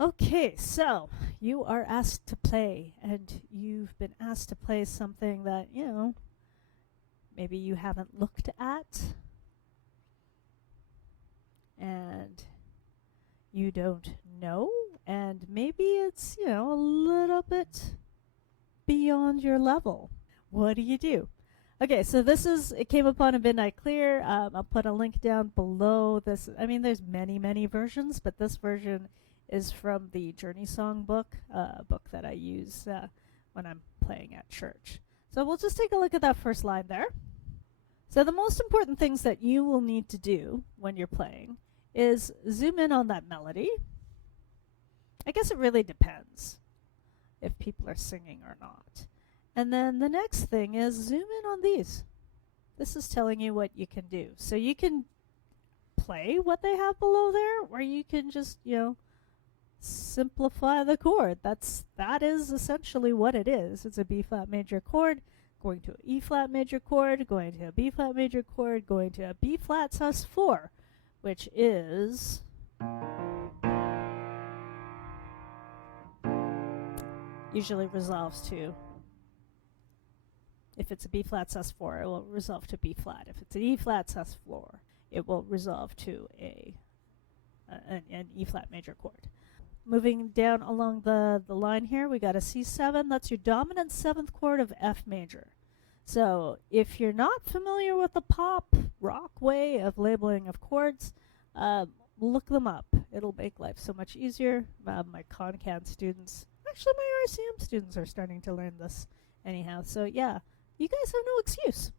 Okay, so you are asked to play, and you've been asked to play something that, maybe you haven't looked at, and you don't know, and maybe it's, a little bit beyond your level. What do you do? Okay, so it came upon a midnight clear. I'll put a link down below this. I mean, there's many, many versions, but this version is from the Journey Song book, book that I use when I'm playing at church. So we'll just take a look at that first line there. So the most important things that you will need to do when you're playing is zoom in on that melody. I guess it really depends if people are singing or not. And then the next thing is zoom in on these. This is telling you what you can do. So you can play what they have below there, or you can just, simplify the chord. That is essentially what it is. It's a B flat major chord, going to an E flat major chord, going to a B flat major chord, going to a B flat sus4, which is usually resolves to, if it's a B flat sus4, it will resolve to B flat. If it's an E flat sus4, it will resolve to an E flat major chord. Moving down along the line here, we got a C7. That's your dominant 7th chord of F major. So if you're not familiar with the pop rock way of labeling of chords, look them up. It'll make life so much easier. My ConCan students, actually my RCM students, are starting to learn this anyhow. So yeah, you guys have no excuse.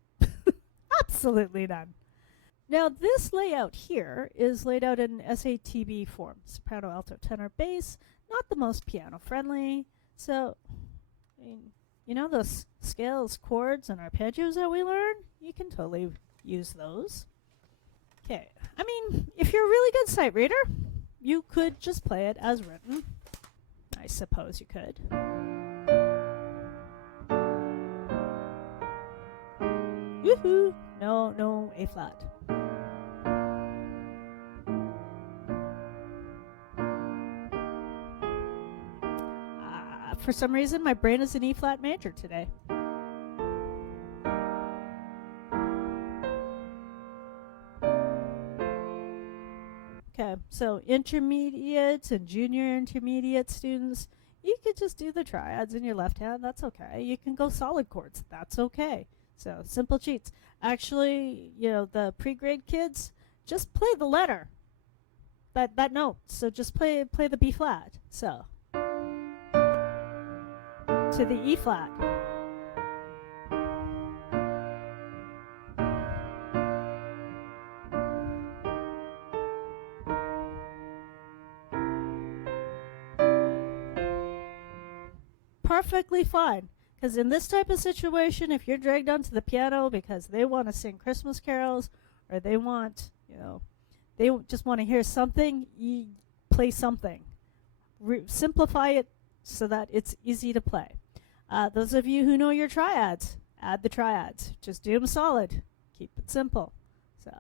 Absolutely none. Now this layout here is laid out in SATB form. Soprano, alto, tenor, bass. Not the most piano friendly. So, those scales, chords, and arpeggios that we learn, you can totally use those. Okay, if you're a really good sight reader, you could just play it as written. I suppose you could. Woohoo! No A flat. For some reason, my brain is in E flat major today. Okay, so intermediate and junior intermediate students, you could just do the triads in your left hand. That's okay. You can go solid chords. That's okay. So simple cheats. Actually, the pre-grade kids, just play the letter. That note. So just play the B flat. So to the E flat. Perfectly fine. Because in this type of situation, if you're dragged onto the piano because they want to sing Christmas carols, or they want, they just want to hear something, you play something. Simplify it so that it's easy to play. Those of you who know your triads, add the triads. Just do them solid. Keep it simple. So.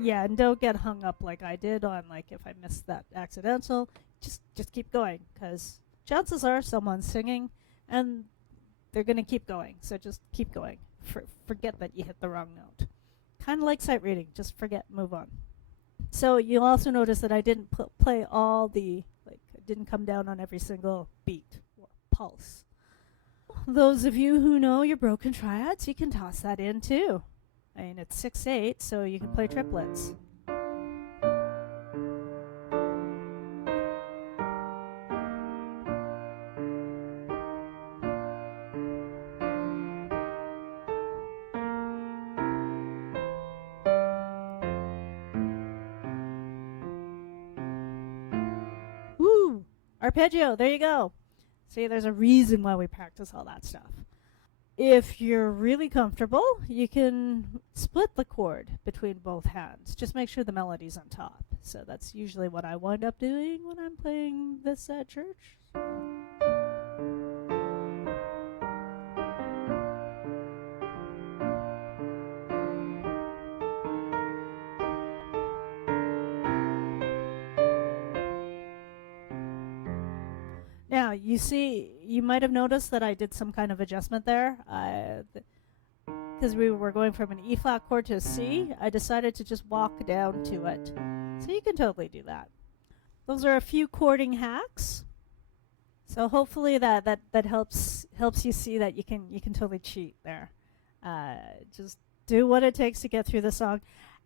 Yeah, and don't get hung up like I did on, like, if I missed that accidental. Just keep going, because chances are someone's singing and they're going to keep going. So just keep going. Forget that you hit the wrong note. Kind of like sight reading. Just forget, move on. So you'll also notice that I didn't play all the, I didn't come down on every single beat or pulse. Those of you who know your broken triads, you can toss that in too. It's 6/8, so you can play triplets. Woo! Arpeggio, there you go. See, there's a reason why we practice all that stuff. If you're really comfortable, you can split the chord between both hands. Just make sure the melody's on top. So that's usually what I wind up doing when I'm playing this at church. Now, you see, you might have noticed that I did some kind of adjustment there. Because we were going from an E flat chord to a C, I decided to just walk down to it. So you can totally do that. Those are a few chording hacks. So hopefully that helps you see that you can totally cheat there. Just do what it takes to get through the song.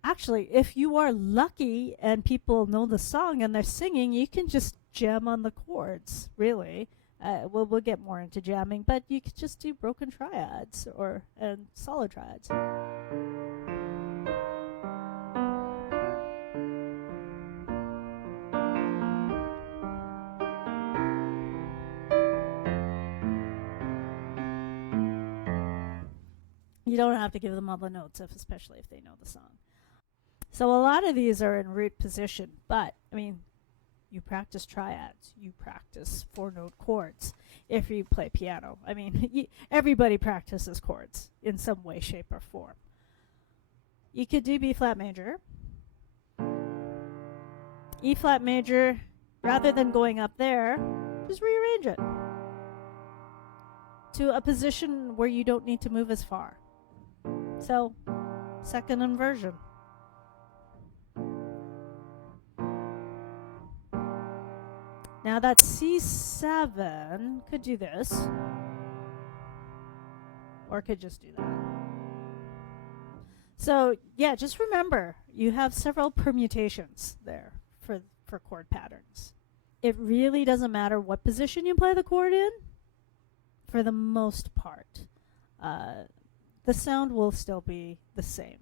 Actually, if you are lucky and people know the song and they're singing, you can just jam on the chords, really. We'll get more into jamming, but you could just do broken triads and solid triads. You don't have to give them all the notes, especially if they know the song. So a lot of these are in root position, but I mean, you practice triads, you practice 4-note chords. If you play piano, I mean, everybody practices chords in some way, shape, or form. You could do B flat major, E flat major. Rather than going up there, just rearrange it to a position where you don't need to move as far. So, second inversion. Now that C7 could do this, or could just do that. So yeah, just remember, you have several permutations there for chord patterns. It really doesn't matter what position you play the chord in, for the most part. The sound will still be the same.